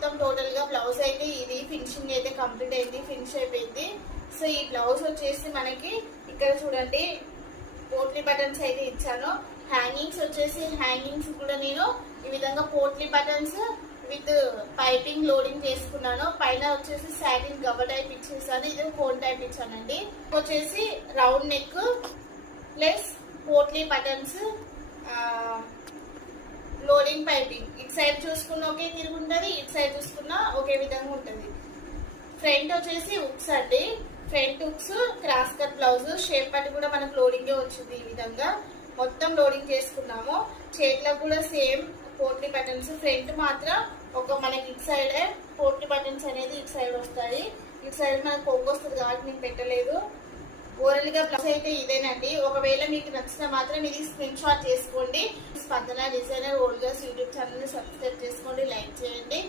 మొత్తం టోటల్ గా బ్లౌజ్ అయితే ఇది ఫినిషింగ్ అయితే కంప్లీట్ అయింది, ఫినిష్ అయిపోయింది. సో ఈ బ్లౌజ్ వచ్చేసి మనకి ఇక్కడ చూడండి పోట్లీ బటన్స్ అయితే ఇచ్చాను. హ్యాంగింగ్స్ వచ్చేసి హ్యాంగింగ్స్ కూడా నేను ఈ విధంగా potli buttons with piping loading చేసుకున్నాను. పైన వచ్చేసి సాటిన్ గవ్వ టైప్ ఇచ్చేసాను, ఇది కోన్ టైప్ ఇచ్చానండి. వచ్చేసి round neck plus potli buttons loading piping. ఇటు సైడ్ చూసుకున్న ఒకే తిరుగుంటది, ఇటు సైడ్ చూసుకున్న ఒకే విధంగా ఉంటది. ఫ్రంట్ వచ్చేసి ఉక్స్ అండి, ఫ్రంట్ ఉక్స్ క్రాస్ కట్ బ్లౌజ్ షేప్ పట్టి కూడా మనకు లోడింగ్ వచ్చింది. ఈ విధంగా మొత్తం లోడింగ్ చేసుకున్నాము. చేతులకు కూడా సేమ్ పోట్లీ బటన్స్. ఫ్రంట్ మాత్రం ఒక మనకి ఇటు సైడ్ పోట్లీ బటన్స్ అనేది ఇటు సైడ్ వస్తాయి, ఇటు సైడ్ మనకు కొంగు వస్తుంది కాబట్టి నేను పెట్టలేదు. ఓవరాల్ గా బ్లౌజ్ అయితే ఇదేనండి. ఒకవేళ మీకు నచ్చితే మాత్రం ఇది స్క్రీన్ షాట్ చేసుకోండి. స్పందన designer old girls YouTube channel ని సబ్స్క్రైబ్ చేసుకోండి, లైక్ చేయండి.